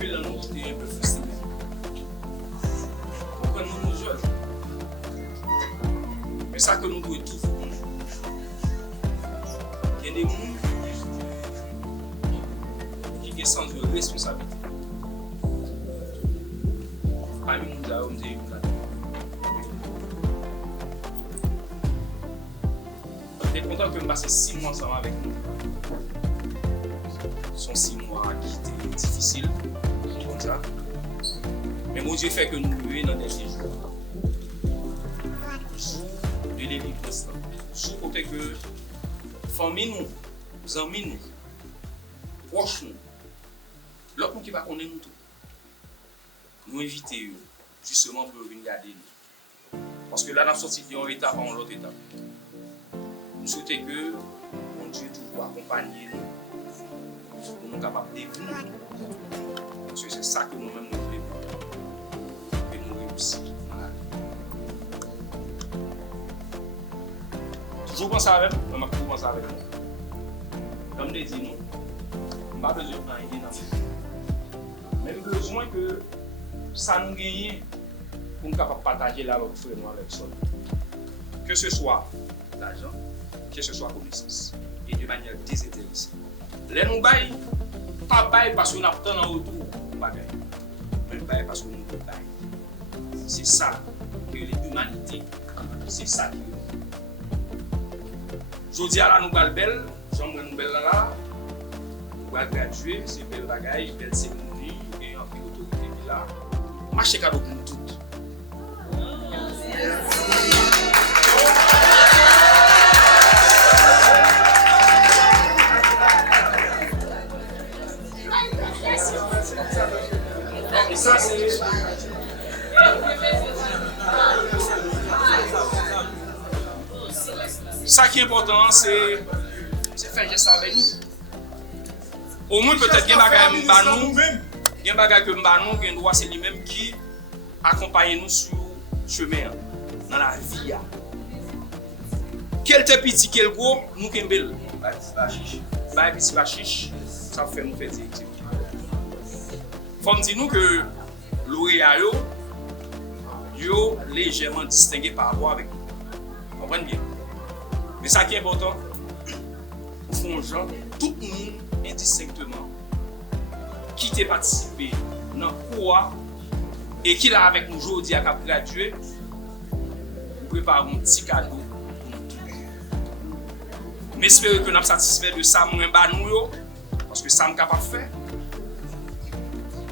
pile dans nous qui est un peu frustré. Pourquoi nous jeunes? Mais ça que nous devons toujours connaître. Il y a des gens qui ont un sens de responsabilité. Parmi nous, avons dit on est content que nous passions 6 mois ensemble avec nous. Ce sont 6 mois qui étaient difficiles, comme ça. Mais mon Dieu fait que nous vivons dans des jours de l'église. Sous côté que famille nous, amis nous, proches nous, l'autre qui va connaître nous tout, nous inviter justement pour venir garder nous. Parce que là, nous sommes sortis d'une étape à l'autre étape. Nous souhaitons que mon Dieu toujours accompagner nous pour nous capables d'évoluer. Parce que c'est ça que nous-mêmes nous voulons. Que nous réussissons. Toujours penser avec nous, on a toujours pensé avec nous. Comme je dis, nous n'avons pas besoin de rien dans nous. Même besoin que ça nous gagne pour nous capables de partager là notre frère avec soi. Que ce soit l'argent, que ce soit la connaissance, et de manière désintéressée. Les nous baillons, pas bailler parce qu'on a tant en retour, mais bailler parce qu'on nous baille. C'est ça que l'humanité, c'est ça que je dis à la nous balle belle, j'aimerais nous belle là, nous allons graduer, c'est belle bagaille, belle cérémonie, et en fait autorité là. Marché cadeau pour nous toutes. Et ça, c'est. Ça qui est important, c'est faire geste avec nous. Au moins, peut-être qu'il y a des bagages que nous, qui droit, c'est lui-même qui accompagne nous sur le chemin, dans la vie. Quel est petit, quel gros, nous qui sommes belles. Bah, petit bachiche, ça fait nous faire directement. Faut me dire nous que lauréat yo légèrement distingué par rapport avec nous. Vous comprenez bien? Mais ça qui est important, font gens, tout le monde indistinctement, qui t'a participé dans le cours et qui là avec nous aujourd'hui à cap gradué, nous préparons un petit cadeau pour nous tous. Mais j'espère que nous sommes satisfaits de ça, parce que ça nous capable de faire.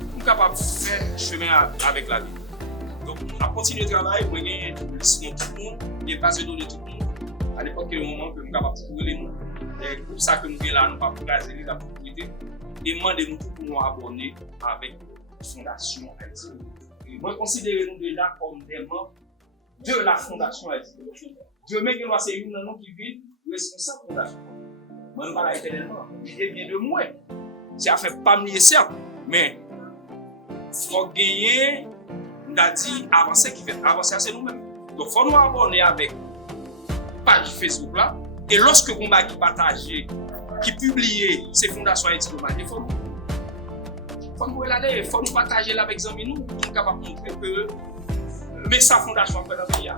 Nous sommes capables de faire chemin avec la vie. Donc, on a continué le travail pour gagner tout le monde, et pas se donner tout le monde. À n'importe quel moment que nous sommes capables de trouver les noms. Et pour ça que nous sommes là, nous ne pouvons pas gazer la propriété. Et demandez-nous tout pour nous abonner avec la Fondation Haïti. Et moi, considérez-nous déjà comme des membres de la Fondation Haïti. Demain, c'est une nom qui vit responsable de la Fondation. Moi, je ne parle pas éternellement. L'idée vient de moi. Ça fait pas mieux, certes, mais il faut gagner, on a dit, avancer qui fait avancer, c'est nous-mêmes. Donc, il faut nous abonner avec la page Facebook là. Et lorsque vous m'avez partagé, qui publie ces fondations Haïti, il faut nous partager là avec les nous pour capable de montrer que mais sa fondation fait dans le pays.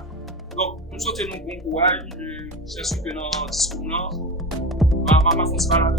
Donc, nous souhaitons un bon courage. Je suis que dans le discours, ma fonce pas là.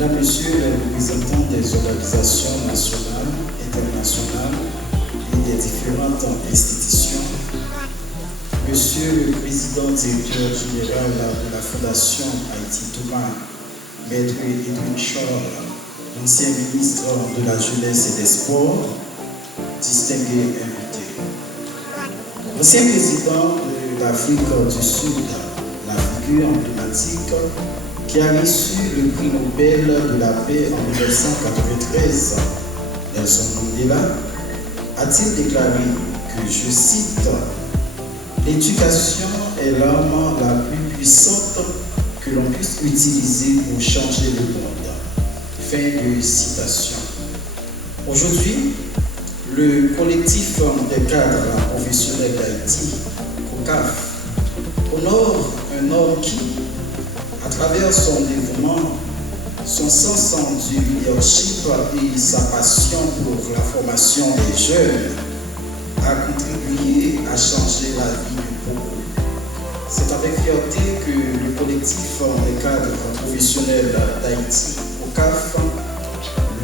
Mesdames, Messieurs les représentants des organisations nationales, internationales et des différentes institutions, Monsieur le Président Directeur Général de la Fondation Haïti Thomas, Maître Edwin Chor, ancien ministre de la Jeunesse et des Sports, distingués invités. Ancien président de l'Afrique du Sud, la figure emblématique qui a reçu le prix Nobel de la paix en 1993 Nelson Mandela, a-t-il déclaré que, je cite, l'éducation est l'arme la plus puissante que l'on puisse utiliser pour changer le monde. Fin de citation. Aujourd'hui, le collectif des cadres professionnels d'Haïti, COCAF, honore un homme qui, à travers son dévouement, son sens du leadership et sa passion pour la formation des jeunes, a contribué à changer la vie du pauvre. C'est avec fierté que le collectif des cadres professionnels d'Haïti, COCAF,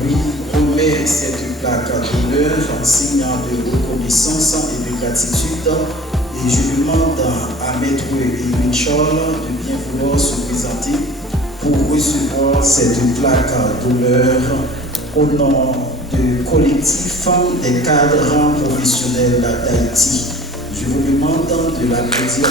lui remet cette plaque d'honneur en signe de reconnaissance et de gratitude. Et je demande à Maître Edwin Charles de bien vouloir se présenter pour recevoir cette plaque d'honneur au nom du collectif des cadres professionnels d'Haïti. Je vous demande de l'applaudir.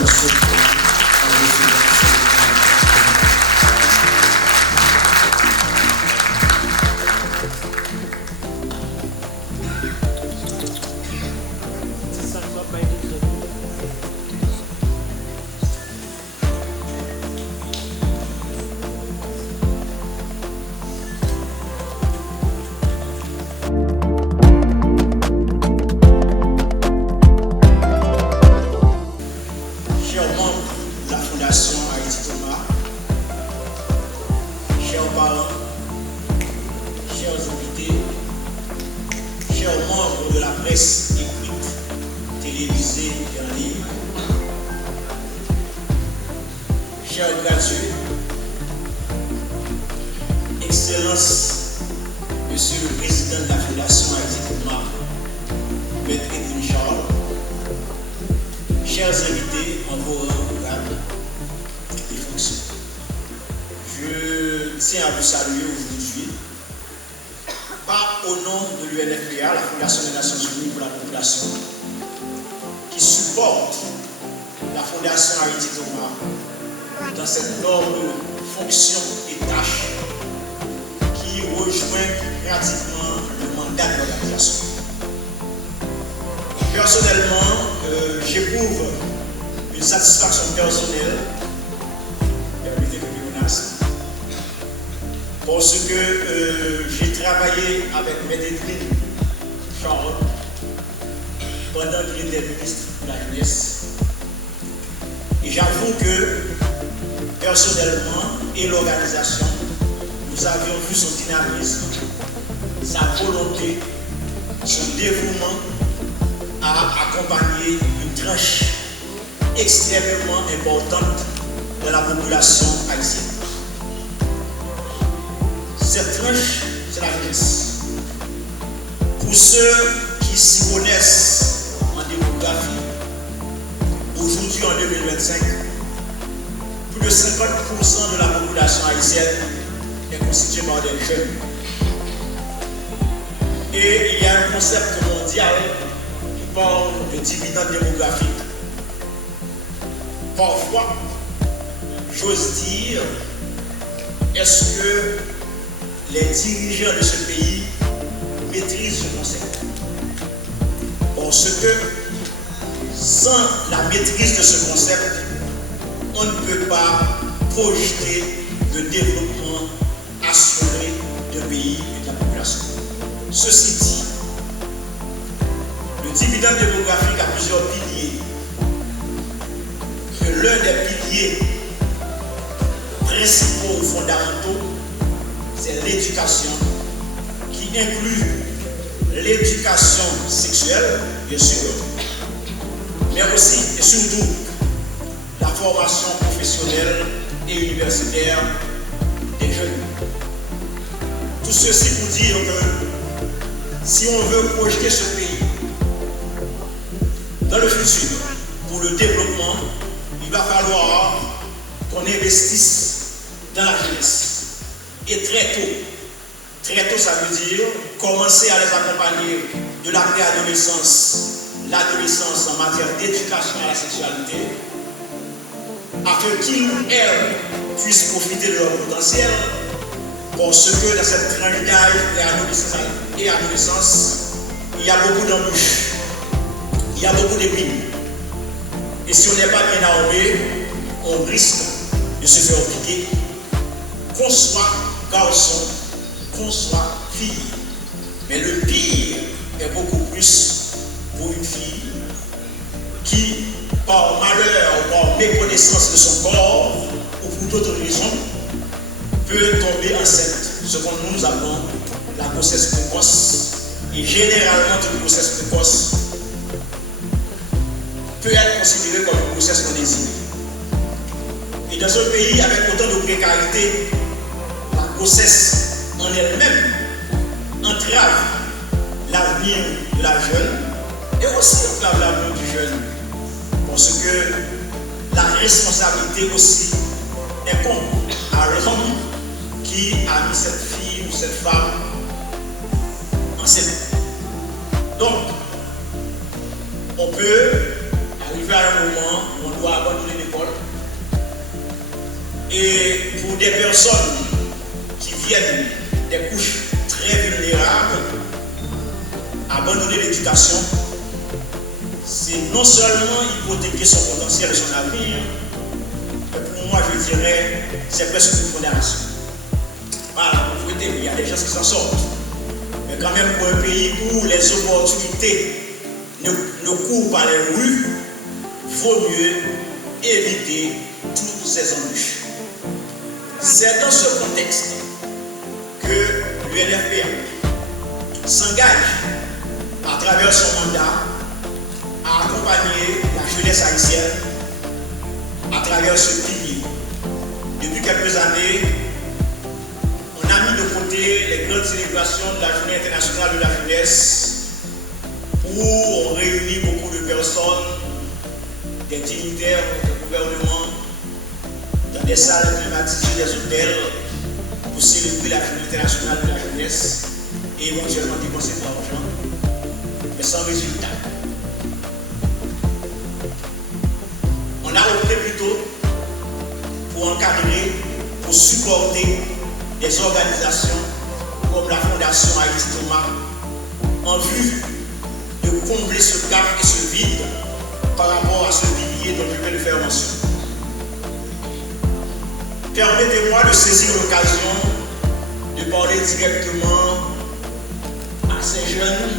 Chers gradués, Excellence, Monsieur le Président de la Fondation Haïti Thomas, Maître Edwin Charles, chers invités en vos rangs, grades et fonctions, je tiens à vous saluer aujourd'hui, pas au nom de l'UNFPA, la Fondation des Nations Unies pour la Population, qui supporte la Fondation Haïti Thomas dans cette noble fonction et tâche qui rejoint pratiquement le mandat de l'organisation. Personnellement, j'éprouve une satisfaction personnelle, permettez que je menace, parce que j'ai travaillé avec Maître Edwin Charles pendant qu'il était ministre de la Jeunesse. Et j'avoue que personnellement et l'organisation, nous avions vu son dynamisme, sa volonté, son dévouement à accompagner une tranche extrêmement importante de la population haïtienne. Cette tranche, c'est la jeunesse. Pour ceux qui s'y connaissent en démographie, aujourd'hui en 2025, plus de 50% de la population haïtienne est constituée par des jeunes. Et il y a un concept mondial qui parle de dividende démographique. Parfois, j'ose dire, est-ce que les dirigeants de ce pays maîtrisent ce concept? Parce que sans la maîtrise de ce concept, on ne peut pas projeter le développement assuré d'un pays et de la population. Ceci dit, le dividende démographique a plusieurs piliers. L'un des piliers principaux ou fondamentaux, c'est l'éducation, qui inclut l'éducation sexuelle, bien sûr, mais aussi et surtout la formation professionnelle et universitaire des jeunes. Tout ceci pour dire que si on veut projeter ce pays dans le futur pour le développement, il va falloir qu'on investisse dans la jeunesse. Et très tôt ça veut dire commencer à les accompagner de la préadolescence, l'adolescence en matière d'éducation à la sexualité, afin qu'ils ou elles puissent profiter de leur potentiel Parce que dans cette tranche d'âge et adolescence, il y a beaucoup d'embûches, il y a beaucoup d'épines. Et si on n'est pas bien armé, on risque de se faire piquer, qu'on soit garçon, qu'on soit fille. Mais le pire est beaucoup plus pour une fille qui, par malheur ou par méconnaissance de son corps, ou pour d'autres raisons, peut tomber enceinte, ce que nous appelons la grossesse précoce. Et généralement, toute grossesse précoce peut être considérée comme une grossesse non désirée. Et dans un pays avec autant de précarité, la grossesse en elle-même entrave l'avenir de la jeune et aussi entrave l'avenir du jeune. Parce que la responsabilité aussi incombe à l'homme qui a mis cette fille ou cette femme enceinte. Donc, on peut arriver à un moment où on doit abandonner l'école. Et pour des personnes qui viennent des couches très vulnérables, abandonner l'éducation, c'est non seulement hypothéquer son potentiel et son avenir, mais pour moi je dirais c'est presque une condamnation. Voilà, il y a des gens qui s'en sortent. Mais quand même pour un pays où les opportunités ne courent pas les rues, vaut mieux éviter toutes ces embûches. C'est dans ce contexte que l'UNFPA s'engage à travers son mandat à accompagner la jeunesse haïtienne à travers ce pilier. Depuis quelques années, on a mis de côté les grandes célébrations de la Journée internationale de la jeunesse où on réunit beaucoup de personnes, des dignitaires, des gouvernements, dans des salles climatisées, des hôtels, pour célébrer la Journée internationale de la jeunesse et éventuellement dépenser de l'argent, mais sans résultat. On a opté plutôt pour encadrer, pour supporter des organisations comme la Fondation Aïs Thomas en vue de combler ce gap et ce vide par rapport à ce pilier dont je viens de faire mention. Permettez-moi de saisir l'occasion de parler directement à ces jeunes,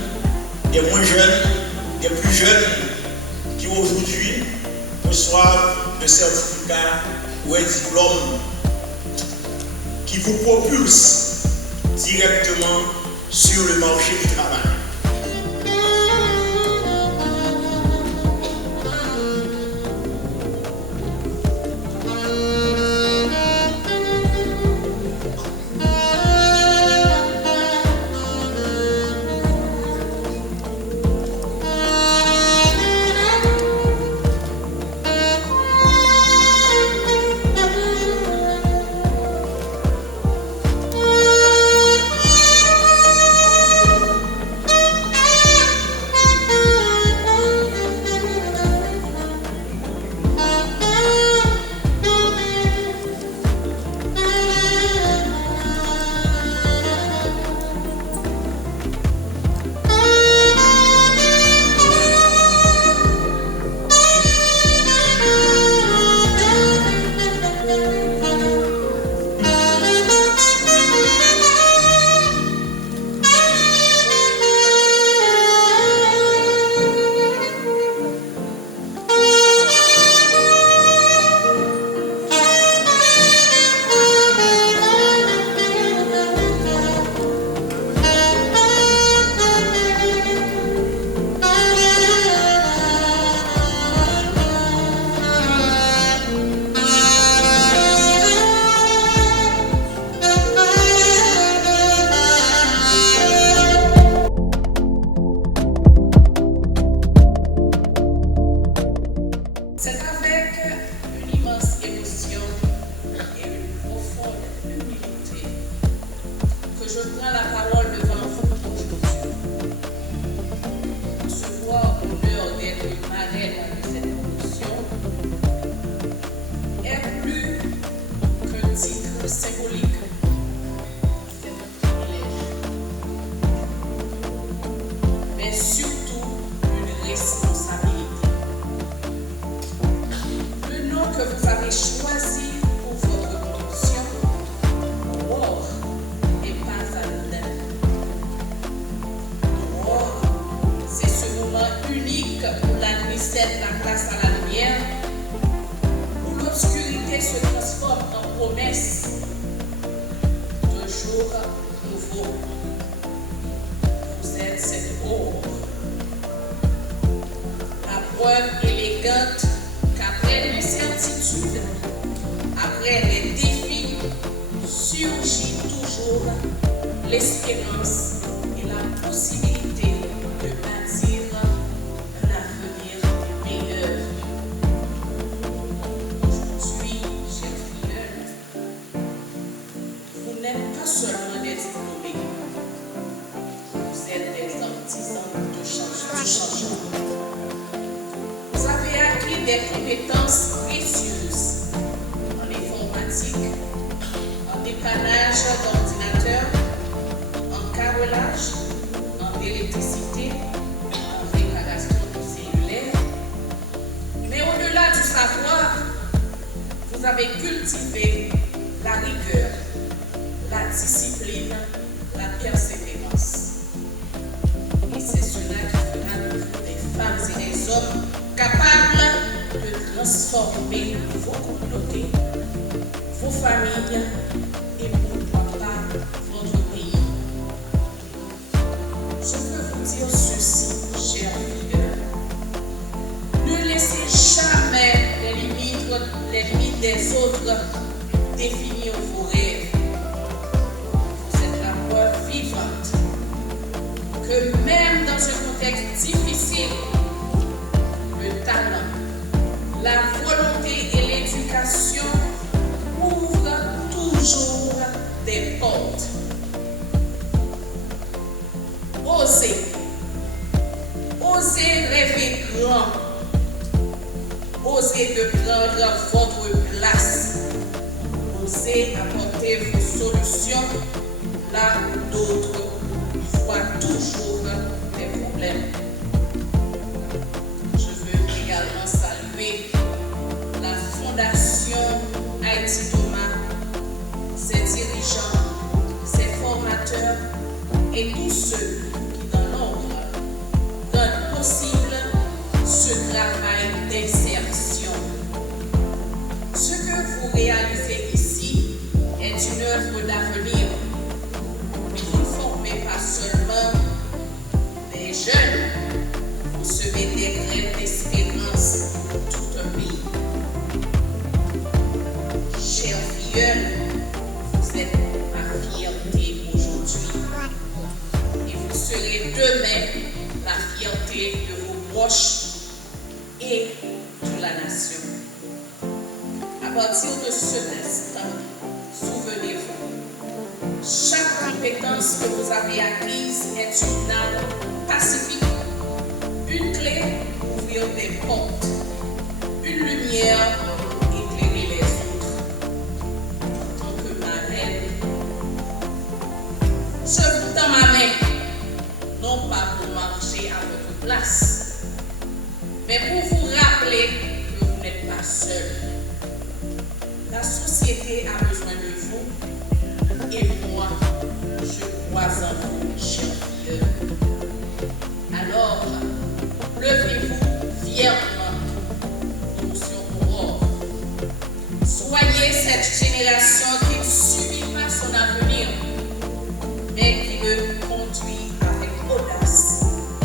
des moins jeunes, des plus jeunes qui aujourd'hui reçoivent un certificat ou un diplôme qui vous propulse directement sur le marché du travail. mais surtout une responsabilité. Le nom que vous avez choisi pour votre fonction, Aurore, n'est pas anodin. Aurore, c'est ce moment unique où la nuit cède la place à la lumière, où l'obscurité se transforme en promesse d'un jour nouveau. Vous êtes cette aurore. La preuve élégante qu'après l'incertitude, après les défis, surgit toujours l'espérance et la possibilité de bâtir un avenir meilleur. Aujourd'hui, chers filles, vous n'êtes pas seulement des diplômés, vous êtes des artisans du changement. Vous avez acquis des compétences précieuses en informatique, en dépannage d'ordinateurs, en carrelage, en électricité, en réparation de cellulaires. Mais au-delà du savoir, vous avez cultivé la rigueur, la discipline, la persévérance. Et c'est cela qui fera de vous des femmes et des hommes capables de transformer vos communautés, vos familles et pourquoi pas votre pays. Je veux vous dire ceci, chers filles. Ne laissez jamais les limites des autres définir vos rêves. Vous êtes la preuve vivante que même dans un contexte difficile, le talent, la volonté et l'éducation ouvrent toujours des portes. Osez. Osez rêver grand. Osez de prendre votre place. Osez apporter vos solutions là où d'autres voient toujours des problèmes. Je veux également saluer la Fondation Haïti Thomas, ses dirigeants, ses formateurs et tous ceux qui, dans l'ombre, rendent possible ce travail d'insertion. Ce que vous réalisez ici est une œuvre d'avenir. Vous ne formez pas seulement des jeunes, vous semez des graines d'espérance pour tout un pays. Chers filles, vous êtes ma fierté aujourd'hui. Et vous serez demain la fierté de vos proches et de la nation. À partir de cet instant, souvenez-vous, chaque compétence que vous avez acquise est une arme pacifique, une clé pour ouvrir des portes, une lumière pour éclairer les autres. En tant que marraine, je vous tends ma main, non pas pour marcher à votre place, mais pour vous rappeler que vous n'êtes pas seul. La société a besoin de vous et moi, je crois en vous, chers filles. Alors, levez-vous fièrement, nous sur Aurore. Soyez cette génération qui ne subit pas son avenir, mais qui le conduit avec audace,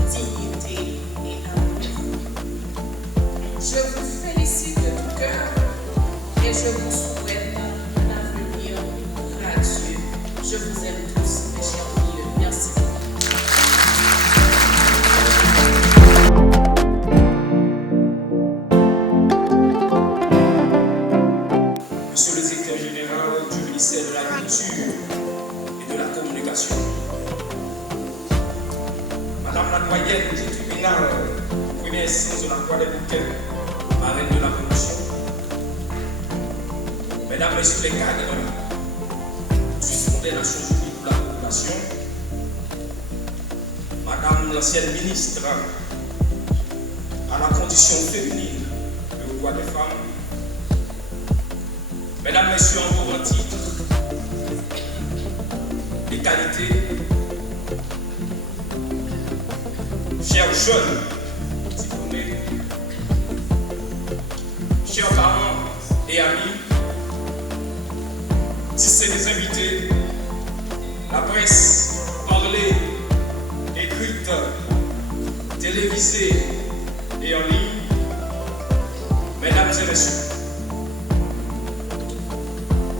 dignité et amour. Je vous félicite de tout cœur et je vous souhaite un avenir radieux. Je vous aime tous, mes chers filles. Merci beaucoup. Monsieur le directeur général du ministère de la Culture et de la Communication, Madame la doyenne du tribunal, première instance de la Croix des Bouquets, marraine de la promotion, Mesdames, Messieurs les cadres du Fonds des Nations Unies pour la population, Madame l'ancienne ministre à la condition féminine et aux droits des femmes, Mesdames, Messieurs, en vos grands titres, les qualités, chers jeunes diplômés, chers parents et amis, distingués invités, la presse parlée, écrite, télévisée et en ligne, Mesdames et Messieurs,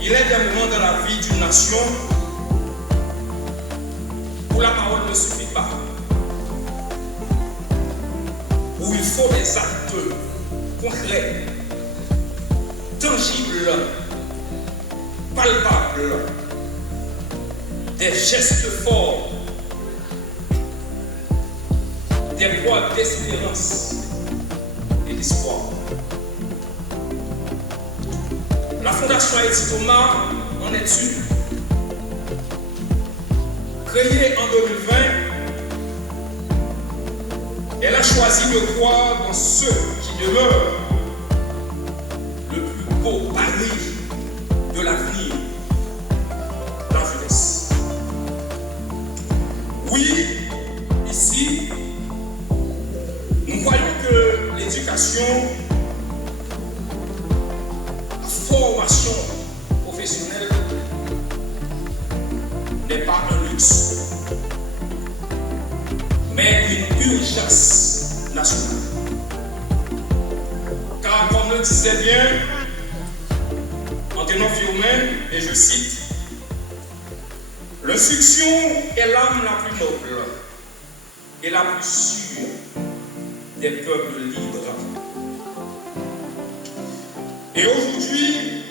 il est des moments dans la vie d'une nation où la parole ne suffit pas, où il faut des actes concrets, tangibles, palpables, des gestes forts, des voix d'espérance et d'espoir. La Fondation Haïti Thomas en est une. Créée en 2020, elle a choisi de croire dans ceux qui demeurent le plus beau pari de l'avenir, la jeunesse. Oui, ici, nous voyons que l'éducation, la formation professionnelle n'est pas un luxe, mais une urgence nationale. Car comme le disait bien Anténon Firmin, et je cite, l'instruction est l'âme la plus noble et la plus sûre des peuples libres. Et aujourd'hui,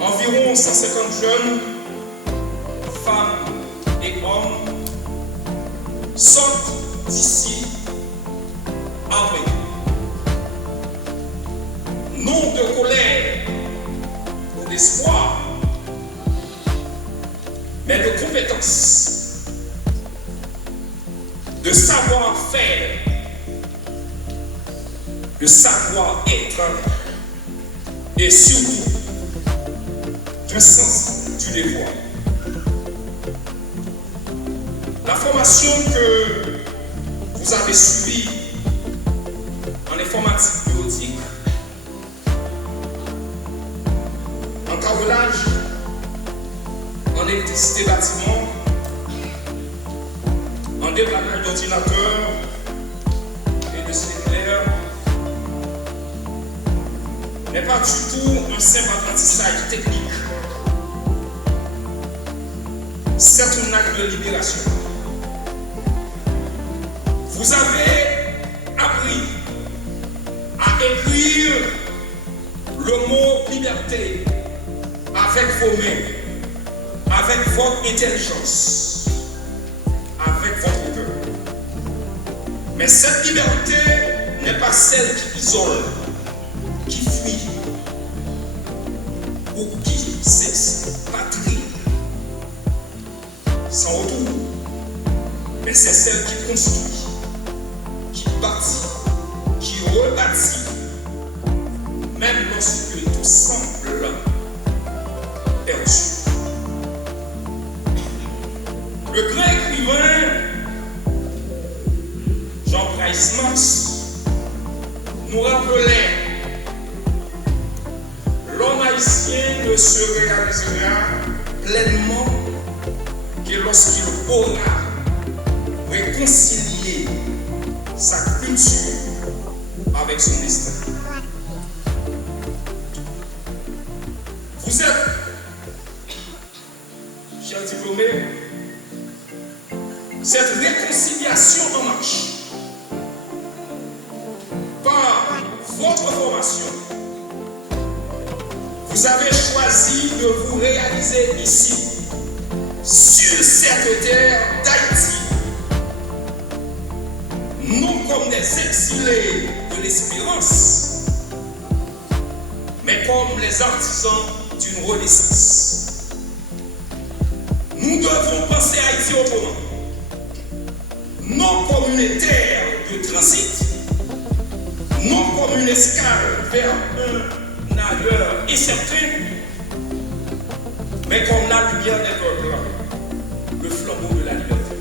environ 150 jeunes, femmes et hommes sortent d'ici armés. Non de colère ou d'espoir, mais de compétences, de savoir-faire, de savoir-être et surtout d'un sens du devoir. La formation que vous avez suivie en informatique bureautique, en carrelage, en électricité bâtiment, en déplanage d'ordinateurs et de cellulaires, n'est pas du tout un simple apprentissage technique. C'est un acte de libération. Vous avez appris à écrire le mot liberté avec vos mains, avec votre intelligence, avec votre cœur. Mais cette liberté n'est pas celle qui isole, qui fuit ou qui s'expatrie sans retour. Mais c'est celle qui construit, qui bâtit, qui rebâtit, même lorsque tout semble perdu. Le grand écrivain Jean-Price Marx nous rappelait: l'homme haïtien ne se réalisera pleinement que lorsqu'il aura réconcilié sa culture avec son destin. Vous êtes, chers diplômés, cette réconciliation en marche par votre formation. Vous avez choisi de vous réaliser ici, sur cette terre d'Haïti, non comme des exilés de l'espérance, mais comme les artisans d'une renaissance. Nous devons penser Haïti autrement. non comme une terre de transit, non comme une escale vers un ailleurs incertain, mais comme la lumière d'un peuple blanc, le flambeau de la liberté.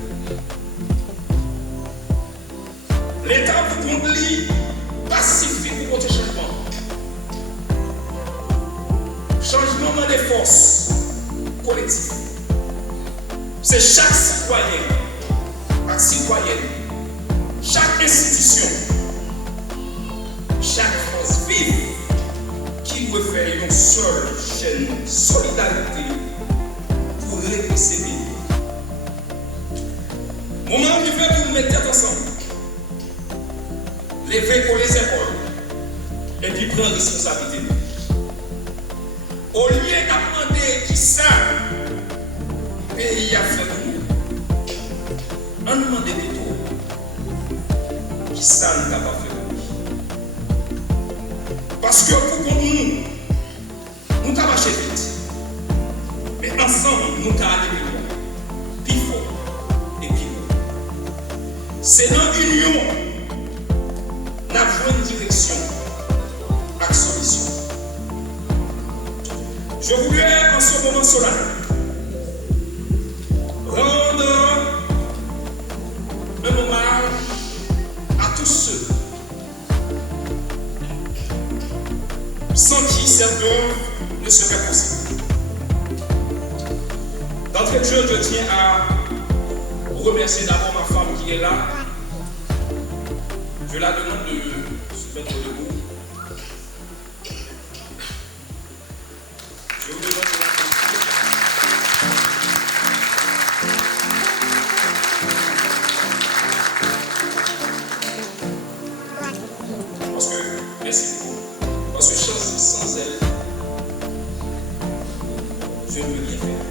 L'État pour conduire pacifique pour votre changement. Changement des forces collectives. C'est chaque citoyen, chaque citoyenne, chaque institution, chaque force vive qui doit faire une seule chaîne de solidarité pour régler ces pays. Moment où il veut pour nous mettre tête ensemble, lever pour les épaules et puis prendre responsabilité. Au lieu de demander qui ça, le pays a fait pour nous, on demande plutôt qui ça nous a pas fait pour nous. Parce que pour nous avons marché vite. Mais ensemble, nous avons allé plus fort et plus haut. C'est dans l'union nous avons une direction à solution. Je voulais en ce moment solennel rendre un hommage à tous ceux sans qui cette œuvre ne serait possible. D'entrée de jeu, je tiens à remercier d'abord ma femme qui est là. Je la demande de se mettre debout. Je vous demande de parce que, merci beaucoup. Parce que sans elle, je ne peux rien faire.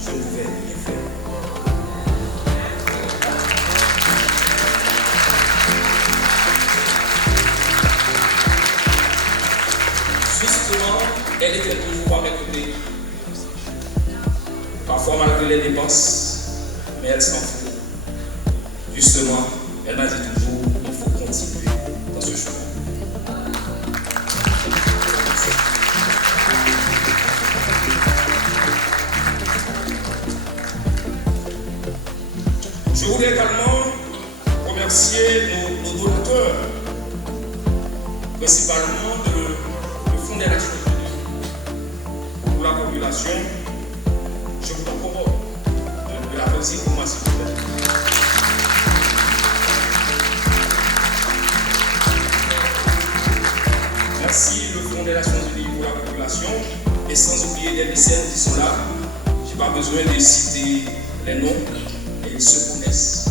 Je ne pouvais rien faire. Justement, elle était toujours à mes côtés. Parfois malgré les dépenses, mais elle s'en fout. Justement, elle m'a dit toujours, il faut continuer dans ce chemin. Je voulais également remercier nos donateurs, principalement le Fonds des Nations Unies pour la population. Je vous en commande de l'applaudir pour moi, s'il vous plaît. Merci le Fonds des Nations Unies pour la population et sans oublier les mécènes qui sont là. Je n'ai pas besoin de citer les noms, mais ils se connaissent.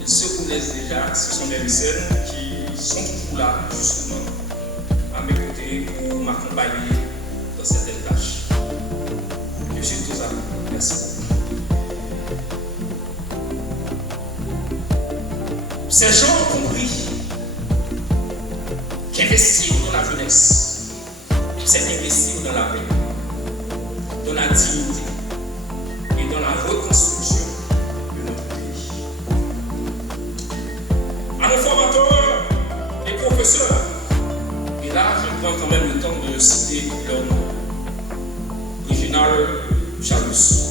Ils se connaissent déjà. Ce sont des mécènes qui sont toujours là, justement, à mes côtés pour m'accompagner dans certaines tâches. Je suis tous à vous. Merci. Ces gens ont compris qu'investir dans la jeunesse, c'est investir dans la paix, dans la dignité et dans la reconstruction de notre pays. À nos formateurs et professeurs, et là je prends quand même le temps de citer leur nom. Réginald Chalus.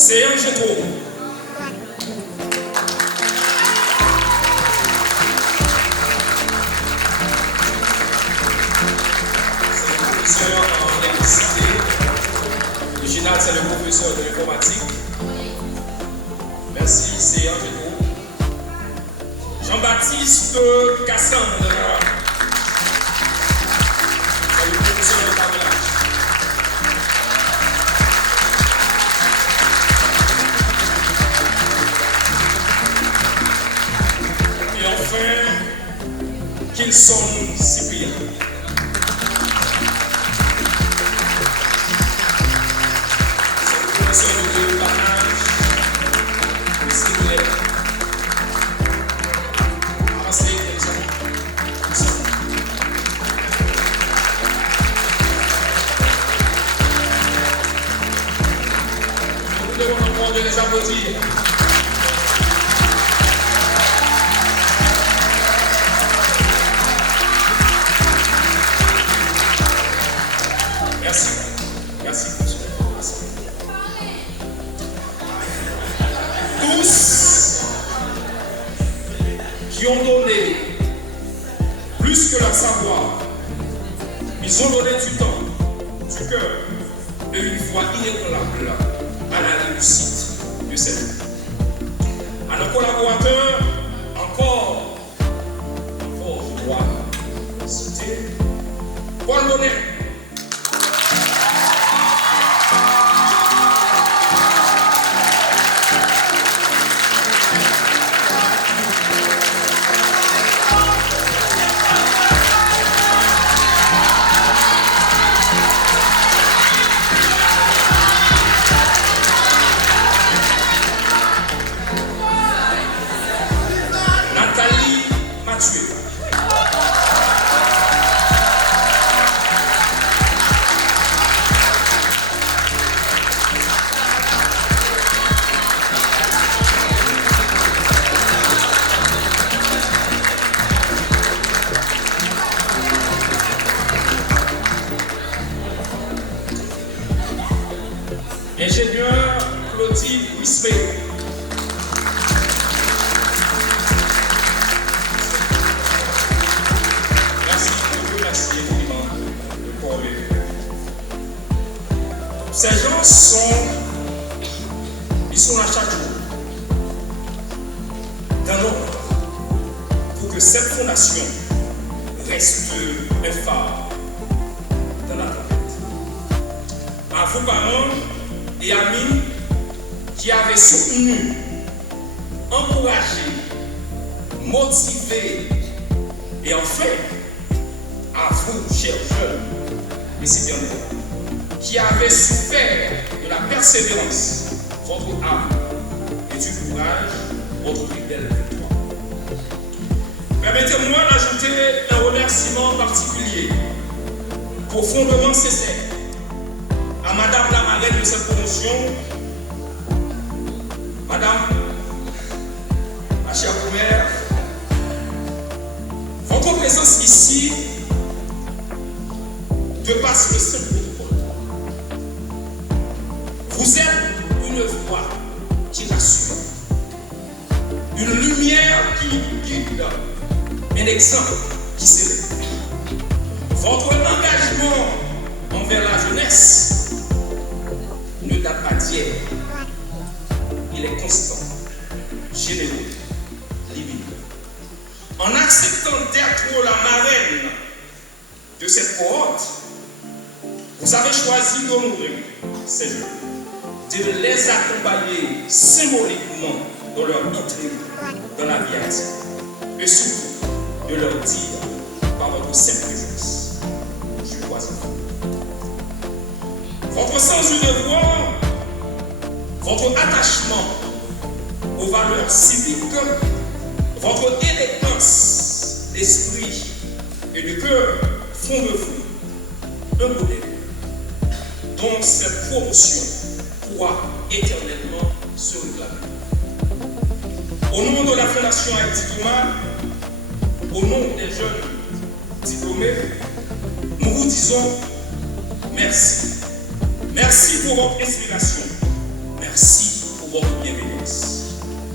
C'est un jeu trop. C'est le professeur en électricité. Réginald, c'est le professeur de l'informatique. Merci, c'est un jeu trop. Jean-Baptiste Cassandre, c'est le professeur de tabellage. Kilson Cyprien. C'est le professeur de partage, le séminaire. Avancez, nous devons encore de les applaudir. Merci. Merci pour ce merci. Tous qui ont donné plus que leur savoir, ils ont donné du temps, du cœur et une foi inébranlable à la réussite de cette vie. À nos collaborateurs, encore, je dois citer Paul Bonnet. Ingénieur Claudie Wispé. Merci, merci infiniment pour les. Ces gens ils sont là chaque jour dans l'ordre pour que cette fondation reste un phare dans la tempête. À vos parents et amis qui avaient soutenu, encouragé, motivé et enfin à vous, chers jeunes, récipiendaires, qui avez souffert de la persévérance, votre âme et du courage, votre plus belle victoire. Permettez-moi d'ajouter un remerciement particulier, profondément sincère, à Madame la marraine de cette promotion, Madame la chère mère, votre présence ici dépasse le simple protocole. Vous êtes une voix qui rassure, une lumière qui guide, un exemple qui s'élève. Votre engagement envers la jeunesse ne date pas d'hier. Il est constant, généreux, limité. En acceptant d'être la marraine de cette cohorte, vous avez choisi d'honorer ces jeunes, de les accompagner symboliquement dans leur entrée dans la vie active et surtout de leur dire par votre simple présence, je crois en vous. Votre sens du devoir, votre attachement aux valeurs civiques, votre élégance d'esprit et de cœur font de vous un modèle dont cette promotion pourra éternellement se réclamer. Au nom de la Fondation Haïti Thomas, au nom des jeunes diplômés, nous vous disons merci. Merci pour votre inspiration. Merci pour votre bienveillance.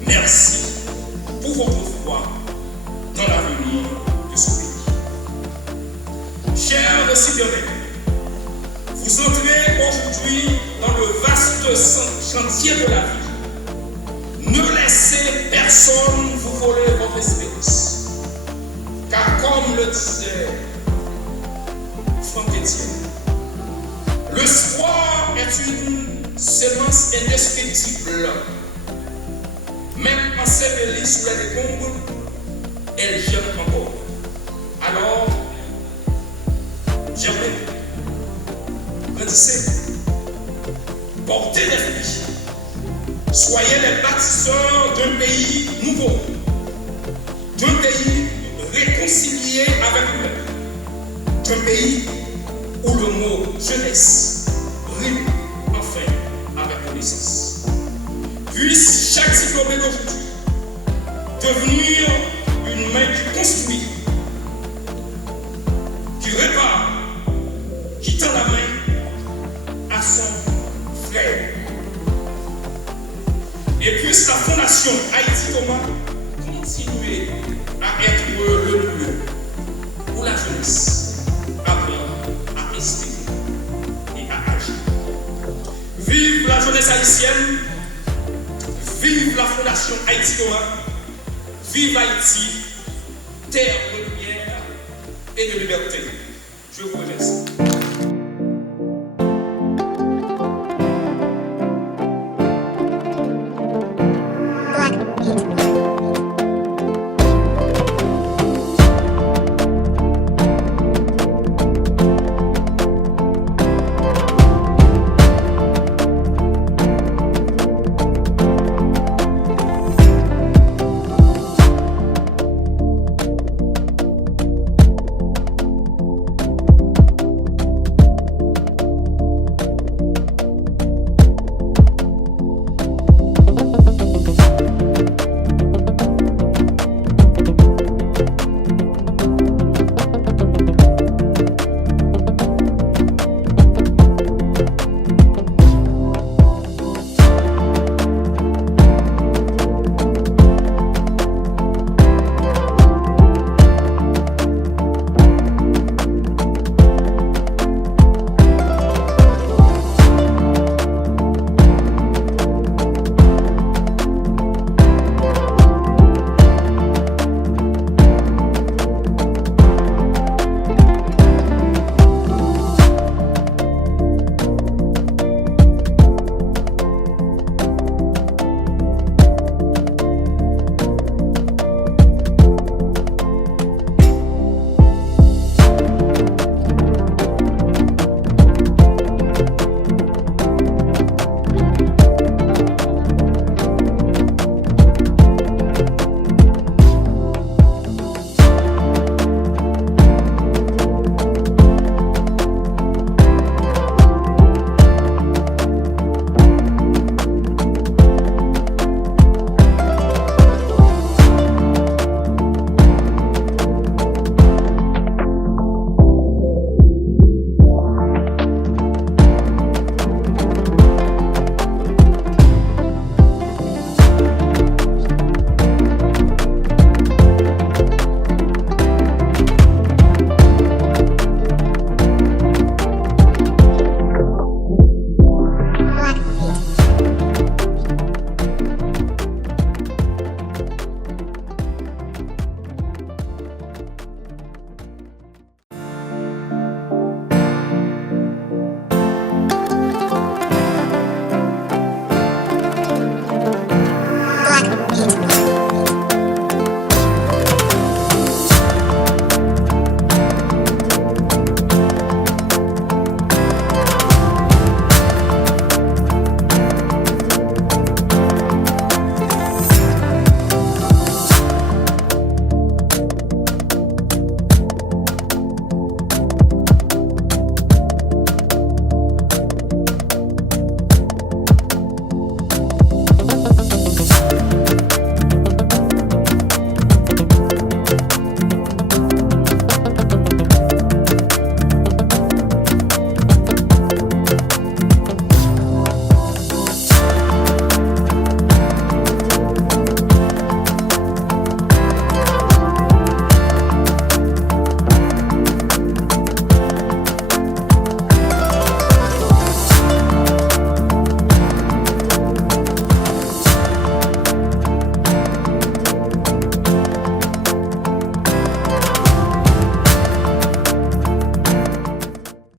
Merci pour votre foi dans l'avenir de ce pays. Chers récipiendaires, vous entrez aujourd'hui dans le vaste chantier de la vie. Ne laissez personne vous voler votre espérance. Car comme le disait Franck Etienne, l'espoir est une sémence indestructible. Même ensevelie sous les décombres, elle germe encore. Alors, germez, grandissez, portez des fruits. Soyez les bâtisseurs d'un pays nouveau, d'un pays réconcilié avec nous, d'un pays où le mot jeunesse rime enfin avec connaissance. Puisse chaque diplômé d'aujourd'hui devenir une main qui construit, qui répare, qui tend la main à son frère. Et puisse la Fondation Haïti Thomas continuer à être le lieu où la jeunesse apprend à rester et à agir. Vive la jeunesse haïtienne, vive la Fondation Haïti Thomas, vive Haïti, terre de lumière et de liberté. Je vous remercie.